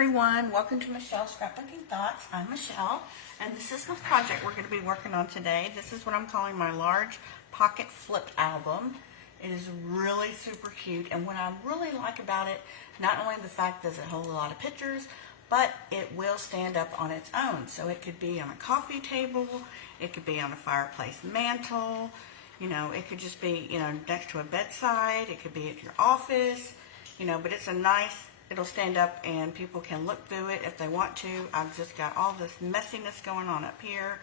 everyone, welcome to Michelle's Scrapbooking Thoughts. I'm Michelle, and this is the project we're going to be working on today. This is what I'm calling my large pocket flip album. It is really super cute, and what I really like about it, not only the fact that it holds a lot of pictures, but it will stand up on its own. So it could be on a coffee table, it could be on a fireplace mantle, it could just be, next to a bedside, it could be at your office, but it's a nice, it'll stand up and people can look through it if they want to. I've just got all this messiness going on up here.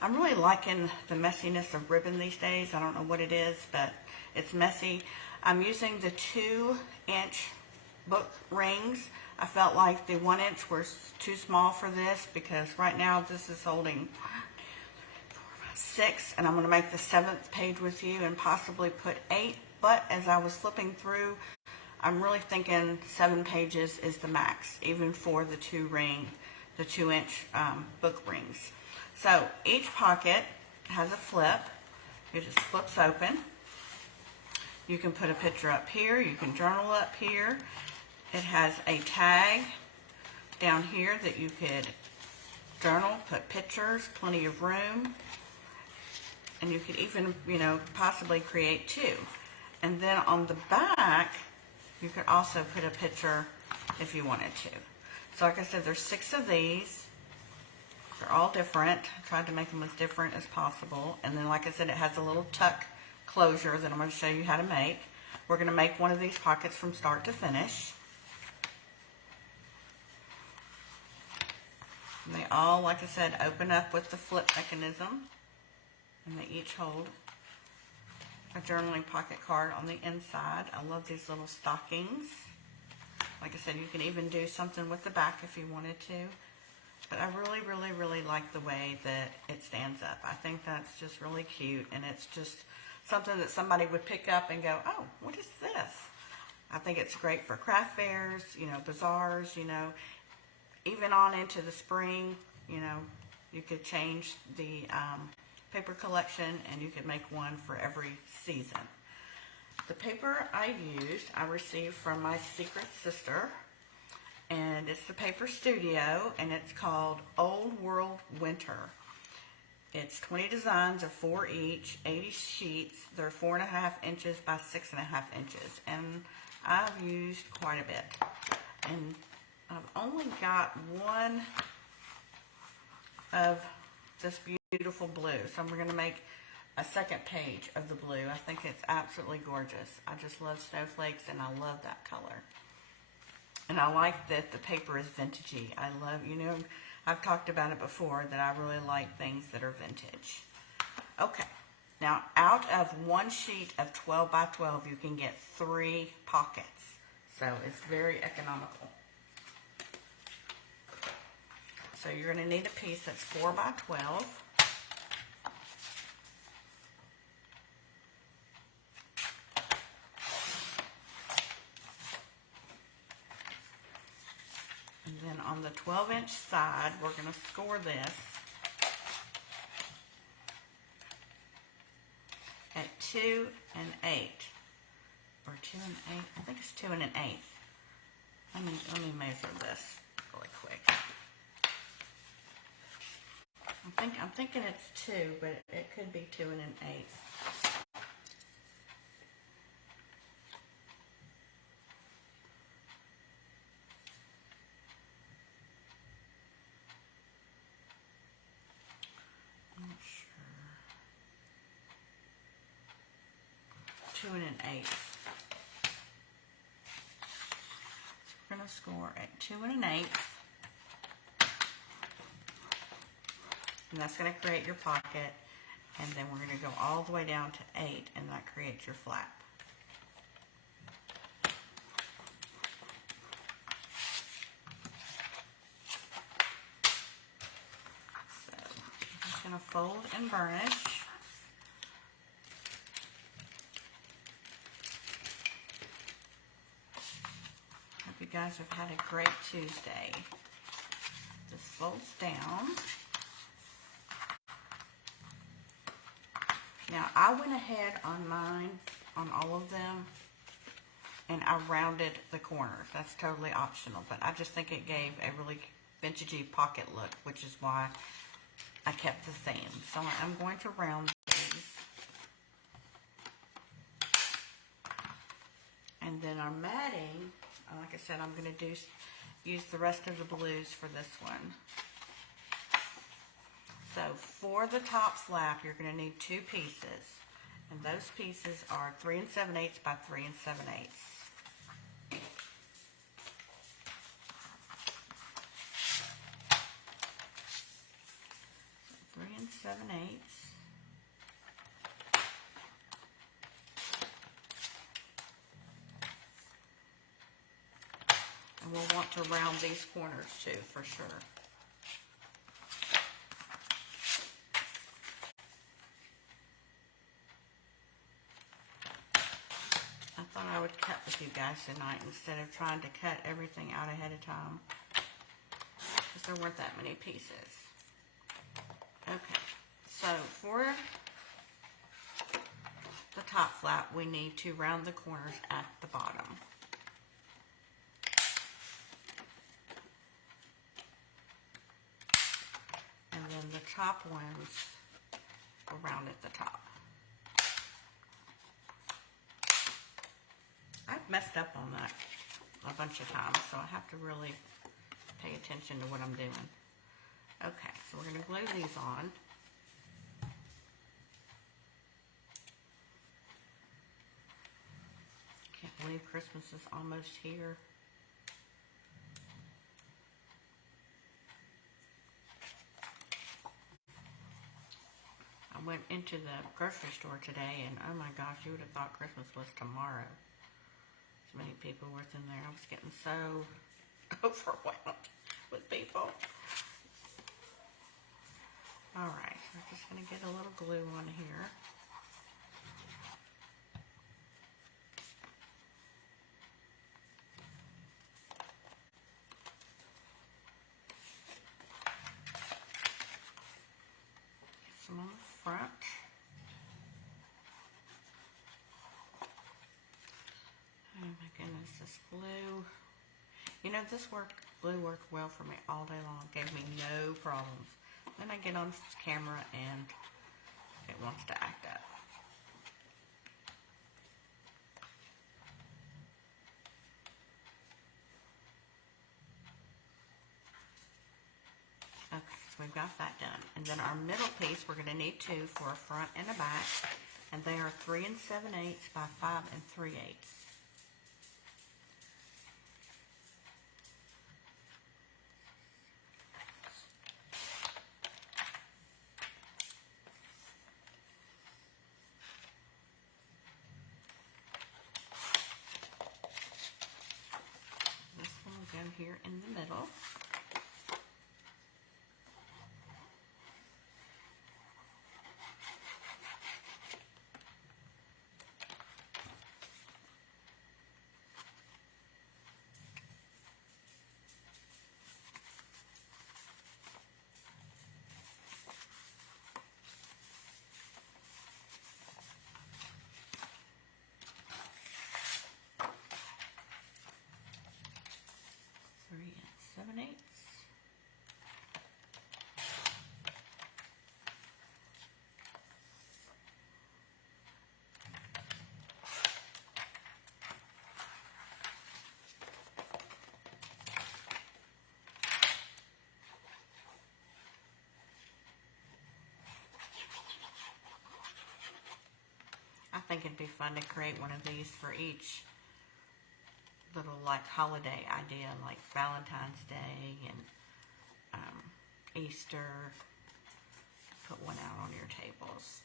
I'm really liking the messiness of ribbon these days. I don't know what it is, but it's messy. I'm using the 2-inch book rings. I felt like the 1-inch were too small for this because right now this is holding 6, and I'm going to make the 7th page with you and possibly put 8. But as I was flipping through, I'm really thinking 7 pages is the max, even for the 2-inch book rings. So each pocket has a flip. It just flips open. You can put a picture up here. You can journal up here. It has a tag down here that you could journal, put pictures, plenty of room. And you could even, possibly create 2. And then on the back, you could also put a picture if you wanted to. So like I said, there's 6 of these. They're all different. I tried to make them as different as possible. And then like I said, it has a little tuck closure that I'm going to show you how to make. We're going to make one of these pockets from start to finish. And they all, like I said, open up with the flip mechanism. And they each hold a journaling pocket card on the inside. I love these little stockings. Like I said, you can even do something with the back if you wanted to. But I really, really, really like the way that it stands up. I think that's just really cute, and it's just something that somebody would pick up and go, oh, what is this? I think it's great for craft fairs, bazaars, even on into the spring, you could change the paper collection, and you could make one for every season. The paper I used, I received from my secret sister, and it's the Paper Studio, and it's called Old World Winter. It's 20 designs of 4 each, 80 sheets. They're 4.5 inches by 6.5 inches, and I've used quite a bit. And I've only got one of this beautiful blue, so I'm going to make a second page of the blue. I think it's absolutely gorgeous. I just love snowflakes, and I love that color. And I like that the paper is vintagey. I love, I've talked about it before, that I really like things that are vintage. Okay, now out of one sheet of 12 by 12, you can get 3 pockets. So it's very economical. So you're going to need a piece that's 4 by 12. And then on the 12-inch side, we're going to score this at 2 1/8. Or 2 1/8. I think it's 2 1/8. Let me measure this really quick. I'm thinking it's 2, but it could be 2 1/8. I'm not sure. 2 1/8. So we're going to score at 2 1/8. And that's going to create your pocket, and then we're going to go all the way down to 8, and that creates your flap. So I'm just going to fold and burnish. Hope you guys have had a great Tuesday. This folds down. Now, I went ahead on mine, on all of them, and I rounded the corners. That's totally optional, but I just think it gave a really vintagey pocket look, which is why I kept the theme. So I'm going to round these. And then our matting, like I said, I'm going to use the rest of the blues for this one. So for the top flap, you're going to need 2 pieces. And those pieces are 3 7/8 by 3 7/8. 3 7/8. And we'll want to round these corners too, for sure. I thought I would cut with you guys tonight instead of trying to cut everything out ahead of time, because there weren't that many pieces. Okay, so for the top flap, we need to round the corners at the bottom. And then the top ones will round at the top. I've messed up on that a bunch of times, so I have to really pay attention to what I'm doing. Okay, so we're going to glue these on. Can't believe Christmas is almost here. I went into the grocery store today and oh my gosh, you would have thought Christmas was tomorrow. So many people were in there. I was getting so overwhelmed with people. Alright, so we're just going to get a little glue on here. Get some on the front. Oh my goodness, this glue. You know, this glue worked well for me all day long. Gave me no problems. Then I get on camera and it wants to act up. Okay, so we've got that done. And then our middle piece, we're going to need 2 for a front and a back. And they are 3 7/8 by 5 3/8. Here in the middle. I think it'd be fun to create one of these for each little like holiday idea, like Valentine's Day and Easter. Put one out on your tables.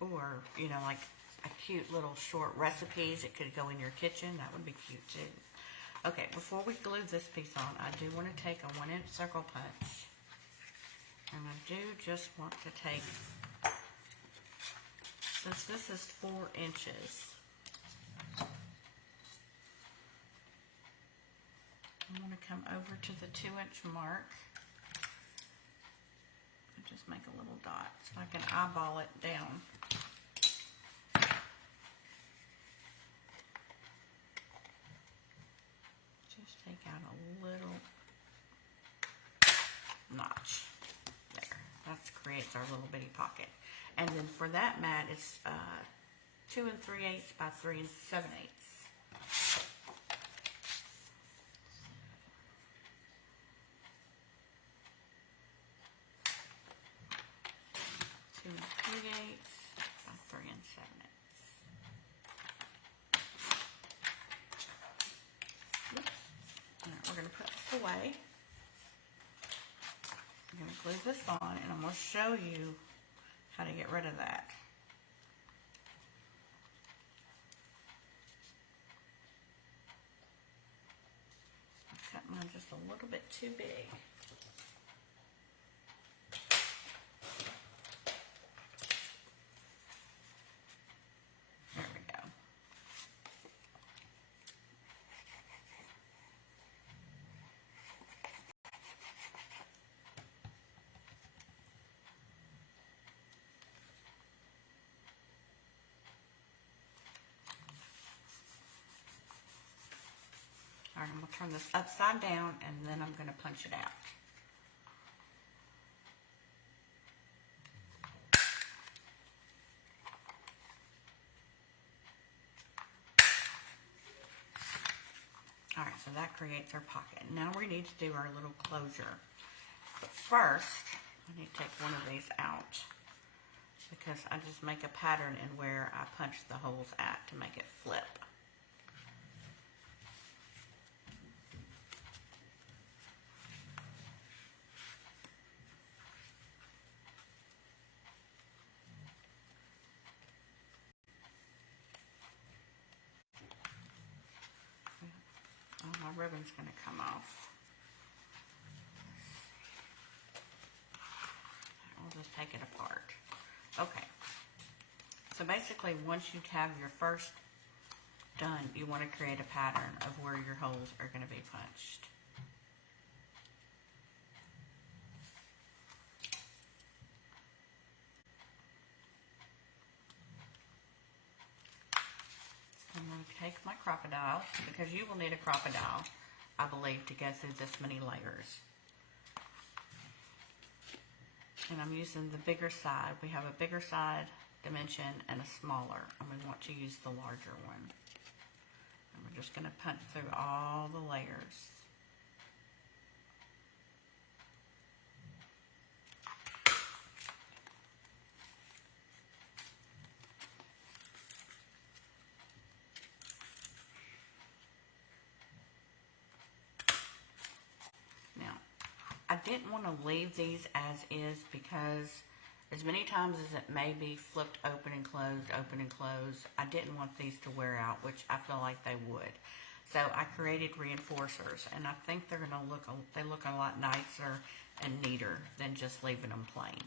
Or, you know, like a cute little short recipes. It could go in your kitchen. That would be cute too. Okay, before we glue this piece on, I do want to take a 1-inch circle punch. And I do just want to take, since this is 4 inches, I'm going to come over to the 2-inch mark and just make a little dot so I can eyeball it down. take out a little notch there. That creates our little bitty pocket. And then for that mat, it's 2 3/8 by 3 7/8. 2 3/8 by 3 7/8. Oops. All right, we're going to put this away. I'm going to glue this on, and I'm going to show you how to get rid of that. I cut mine just a little bit too big. There we go. All right, I'm going to turn this upside down, and then I'm going to punch it out. All right, so that creates our pocket. Now we need to do our little closure. But first, I need to take one of these out because I just make a pattern in where I punch the holes at to make it flip. Oh, my ribbon's going to come off. I'll just take it apart. Okay. So basically, once you have your first done, you want to create a pattern of where your holes are going to be punched. I'm going to take my crocodile, because you will need a crocodile, I believe, to go through this many layers. And I'm using the bigger side. We have a bigger side dimension and a smaller, and we want to use the larger one. And we're just going to punch through all the layers. I didn't want to leave these as is because as many times as it may be flipped open and closed, I didn't want these to wear out, which I feel like they would. So I created reinforcers, and I think they're going to look a lot nicer and neater than just leaving them plain.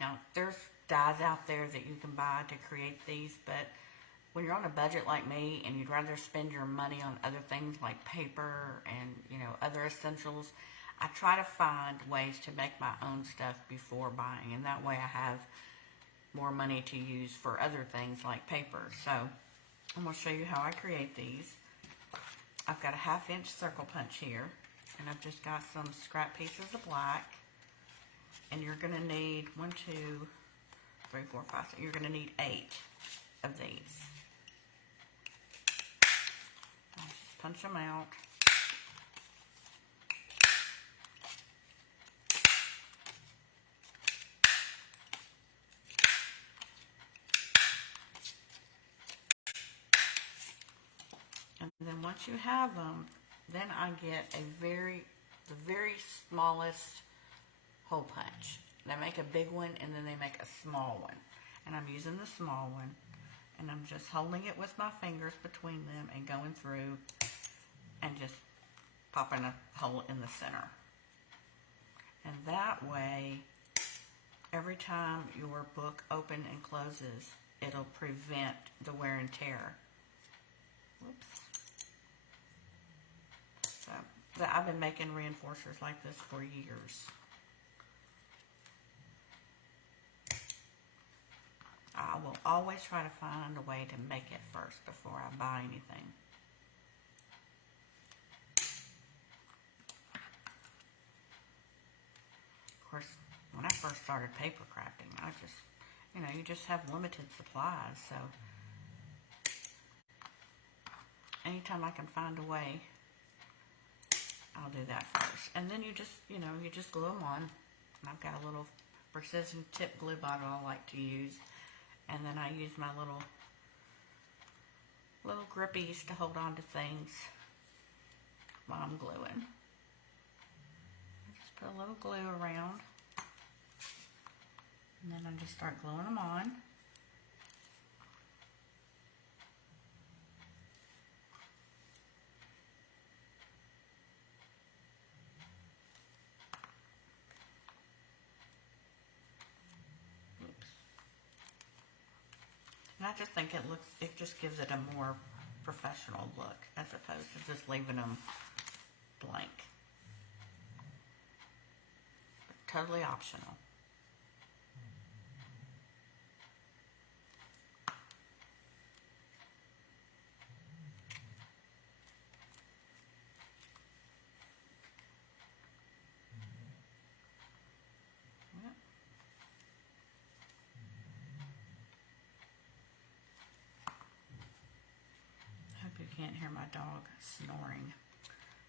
Now, there's dyes out there that you can buy to create these, but when you're on a budget like me and you'd rather spend your money on other things like paper and, other essentials, I try to find ways to make my own stuff before buying, and that way I have more money to use for other things like paper. So I'm going to show you how I create these. I've got a 1/2 inch circle punch here, and I've just got some scrap pieces of black, and you're going to need 1, 2, 3, 4, 5, 6. You're going to need 8 of these. I'll just punch them out. And then once you have them, then I get the very smallest hole punch. They make a big one, and then they make a small one. And I'm using the small one, and I'm just holding it with my fingers between them and going through and just popping a hole in the center. And that way, every time your book opens and closes, it'll prevent the wear and tear. Whoops. So I've been making reinforcers like this for years. I will always try to find a way to make it first before I buy anything. first started paper crafting. I just, you just have limited supplies, so anytime I can find a way, I'll do that first. And then you just glue them on. And I've got a little precision tip glue bottle I like to use. And then I use my little grippies to hold on to things while I'm gluing. Just put a little glue around. And then I just start gluing them on. And I just think it just gives it a more professional look as opposed to just leaving them blank. But totally optional. You can't hear my dog snoring.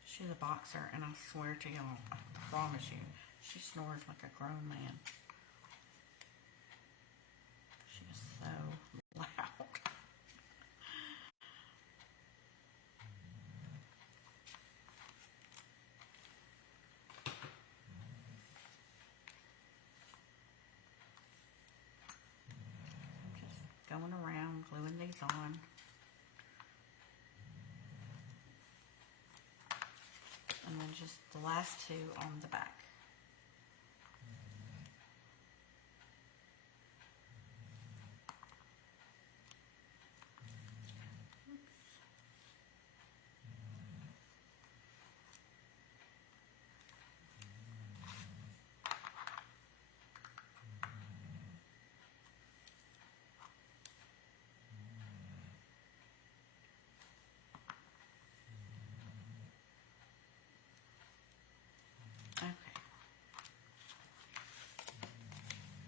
She's a boxer, and I swear to y'all, I promise you, she snores like a grown man. She is so loud. Just going around, gluing these on. And then just the last two on the back.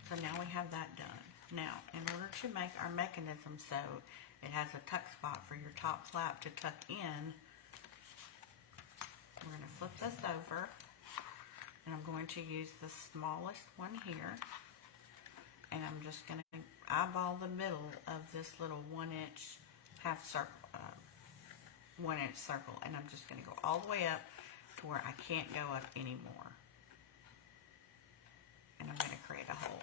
So now we have that done. Now, in order to make our mechanism so it has a tuck spot for your top flap to tuck in, we're going to flip this over, and I'm going to use the smallest one here, and I'm just going to eyeball the middle of this little 1-inch half circle, 1-inch circle, and I'm just going to go all the way up to where I can't go up anymore. And I'm going to create a hole.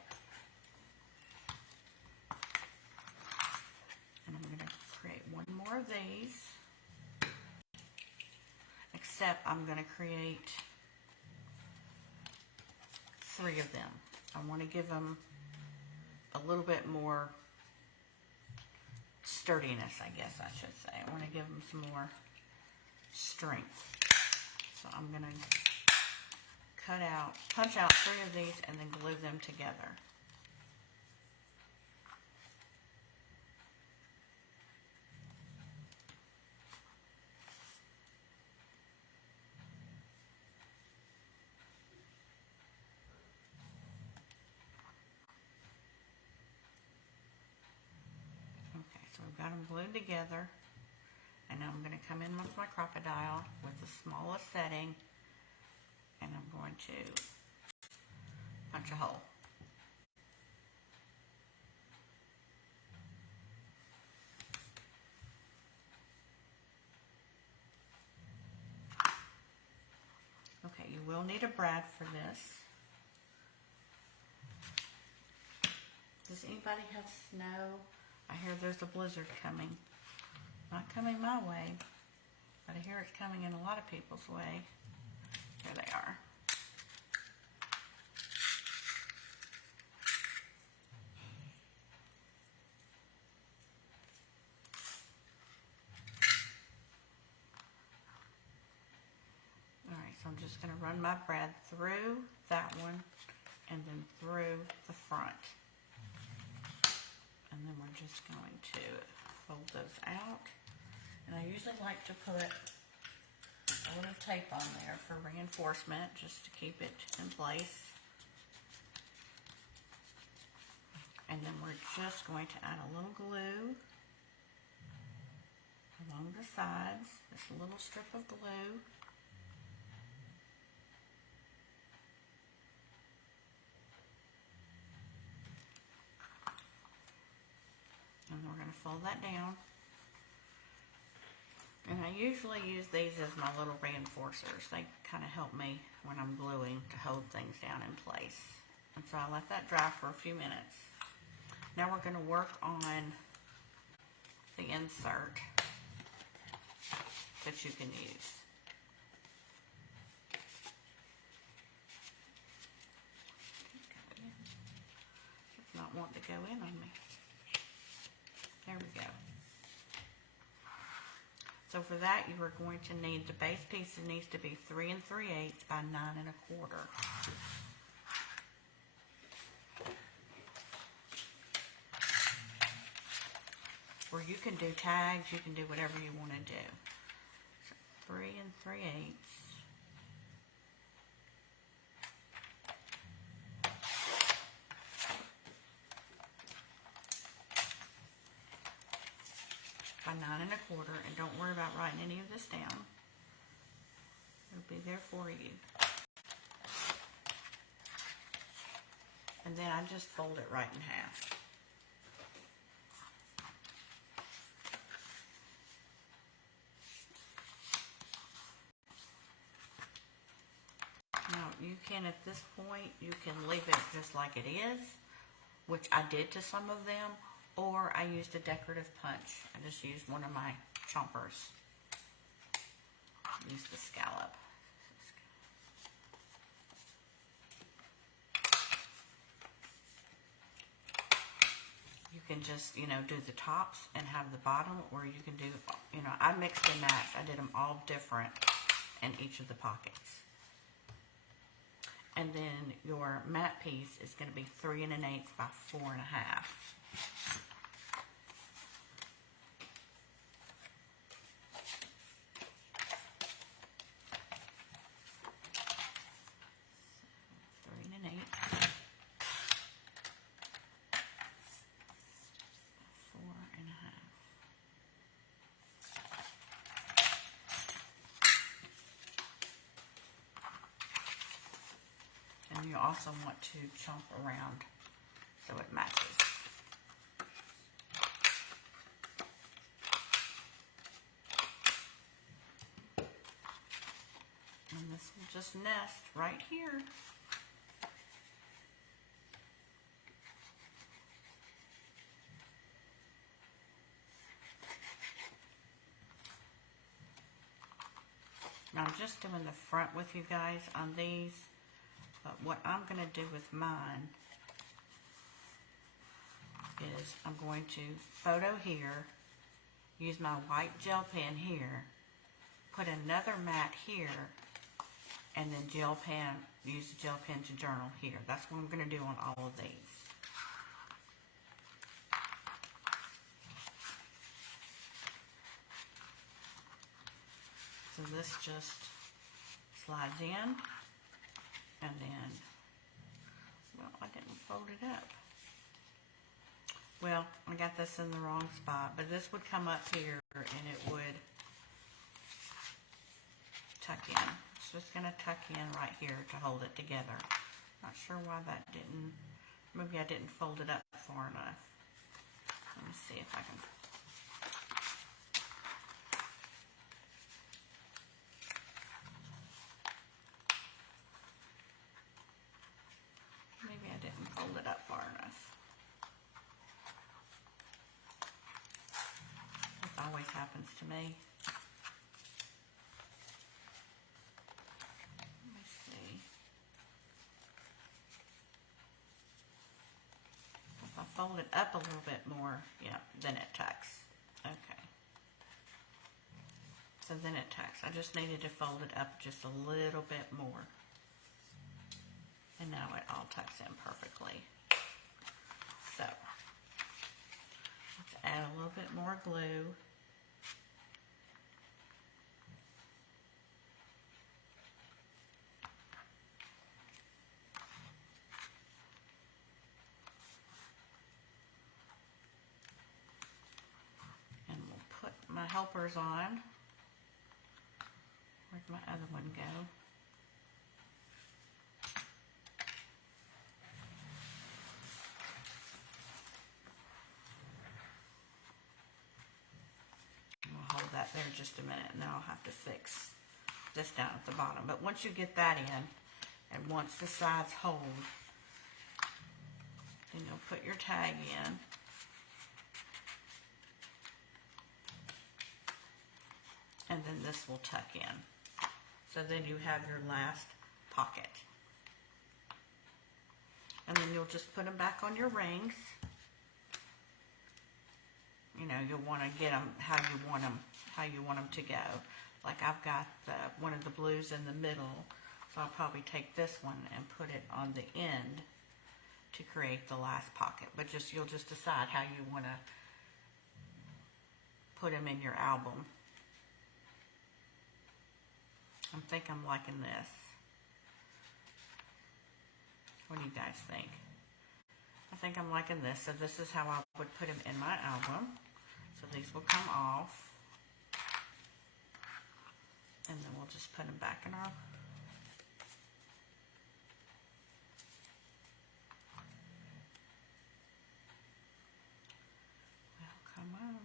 And I'm going to create one more of these. Except I'm going to create 3 of them. I want to give them a little bit more sturdiness, I guess I should say. I want to give them some more strength. So I'm going to punch out 3 of these and then glue them together. Okay, so we've got them glued together, and now I'm going to come in with my crocodile with the smallest setting, and I'm going to punch a hole. Okay, you will need a brad for this. Does anybody have snow? I hear there's a blizzard coming. Not coming my way, but I hear it's coming in a lot of people's way. Here they are. Alright, so I'm just going to run my brad through that one and then through the front. And then we're just going to fold those out. And I usually like to put a little tape on there for reinforcement, just to keep it in place. And then we're just going to add a little glue along the sides, just a little strip of glue. And we're going to fold that down. And I usually use these as my little reinforcers. They kind of help me when I'm gluing to hold things down in place. And so I let that dry for a few minutes. Now we're going to work on the insert that you can use. It's not wanting to go in on me. There we go. So for that, you are going to need, the base piece needs to be 3 3/8 by 9 1/4. Or you can do tags, you can do whatever you want to do. So 3 3/8. By 9 1/4, and don't worry about writing any of this down. It'll be there for you. And then I just fold it right in half. Now you can, at this point, you can leave it just like it is, which I did to some of them, or I used a decorative punch. I just used one of my chompers. Use the scallop. You can just, do the tops and have the bottom, or you can do, I mixed and matched. I did them all different in each of the pockets. And then your mat piece is going to be 3 1/8 by 4 1/2. And you also want to chomp around so it matches. And this will just nest right here. Now I'm just doing the front with you guys on these. But what I'm going to do with mine is I'm going to photo here, use my white gel pen here, put another mat here, and then use the gel pen to journal here. That's what I'm going to do on all of these. So this just slides in. And then, well, I didn't fold it up. Well, I got this in the wrong spot, but this would come up here and it would tuck in. It's just going to tuck in right here to hold it together. Not sure why that didn't, maybe I didn't fold it up far enough. Let me see if I can. Fold it up far enough. This always happens to me. Let me see. If I fold it up a little bit more, yeah, then it tucks. Okay. So then it tucks. I just needed to fold it up just a little bit more. And now it all tucks in perfectly. So, let's add a little bit more glue. helpers on. Where'd my other one go? I'll hold that there just a minute, and then I'll have to fix this down at the bottom. But once you get that in, and once the sides hold, then you'll put your tag in. And then this will tuck in. So then you have your last pocket. And then you'll just put them back on your rings. You know, you'll want to get them how you want them to go. Like I've got one of the blues in the middle, so I'll probably take this one and put it on the end to create the last pocket. But you'll just decide how you want to put them in your album. I think I'm liking this. What do you guys think? I think I'm liking this. So this is how I would put them in my album. So these will come off. And then we'll just put them back in our... Well, come on.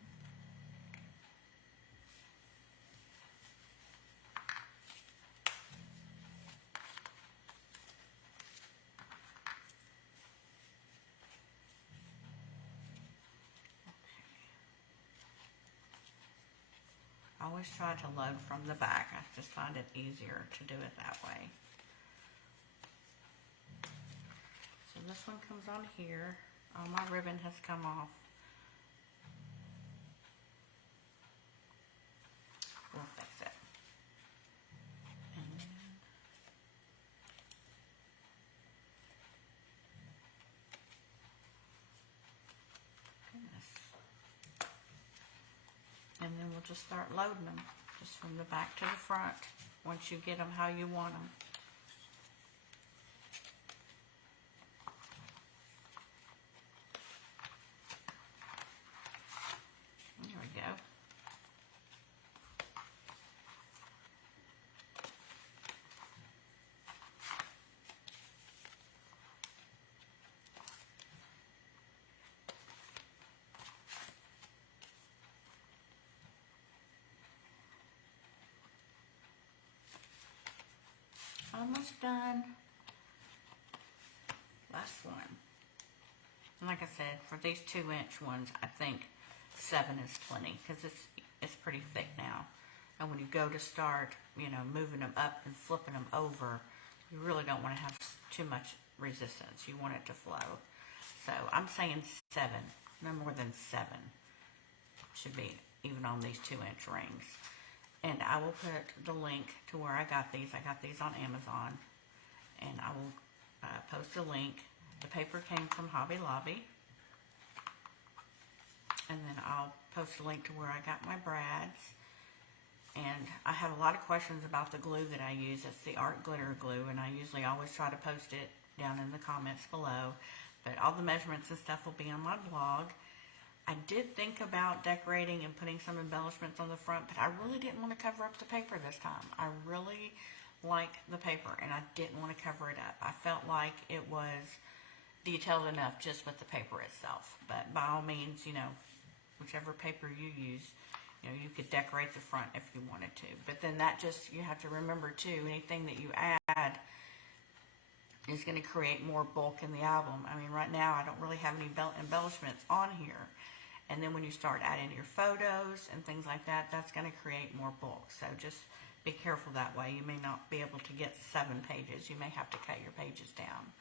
I always try to load from the back. I just find it easier to do it that way. So this one comes on here. All my ribbon has come off. We'll fix it. And then goodness. And then we'll just start loading them, just from the back to the front, once you get them how you want them. There we go. Almost done. Last one. And like I said, for these 2-inch ones, I think 7 is plenty because it's pretty thick now. And when you go to start, you know, moving them up and flipping them over, you really don't want to have too much resistance. You want it to flow. So I'm saying 7, no more than 7 should be even on these 2-inch rings. And I will put the link to where I got these. I got these on Amazon. And I will post a link. The paper came from Hobby Lobby. And then I'll post a link to where I got my brads. And I have a lot of questions about the glue that I use. It's the Art Glitter Glue. And I usually always try to post it down in the comments below. But all the measurements and stuff will be on my blog. I did think about decorating and putting some embellishments on the front, but I really didn't want to cover up the paper this time. I really like the paper, and I didn't want to cover it up. I felt like it was detailed enough just with the paper itself. But by all means, you know, whichever paper you use, you know, you could decorate the front if you wanted to. But then that just, you have to remember too, anything that you add is going to create more bulk in the album. I mean, right now I don't really have any embellishments on here. And then when you start adding your photos and things like that, that's going to create more bulk. So just be careful that way. You may not be able to get 7 pages. You may have to cut your pages down.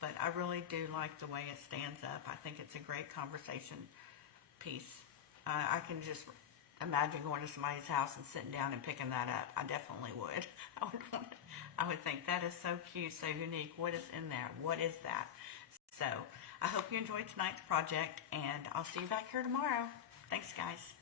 But I really do like the way it stands up. I think it's a great conversation piece. I can just imagine going to somebody's house and sitting down and picking that up. I definitely would. I would think that is so cute, so unique. What is in there? What is that? So I hope you enjoyed tonight's project, and I'll see you back here tomorrow. Thanks, guys.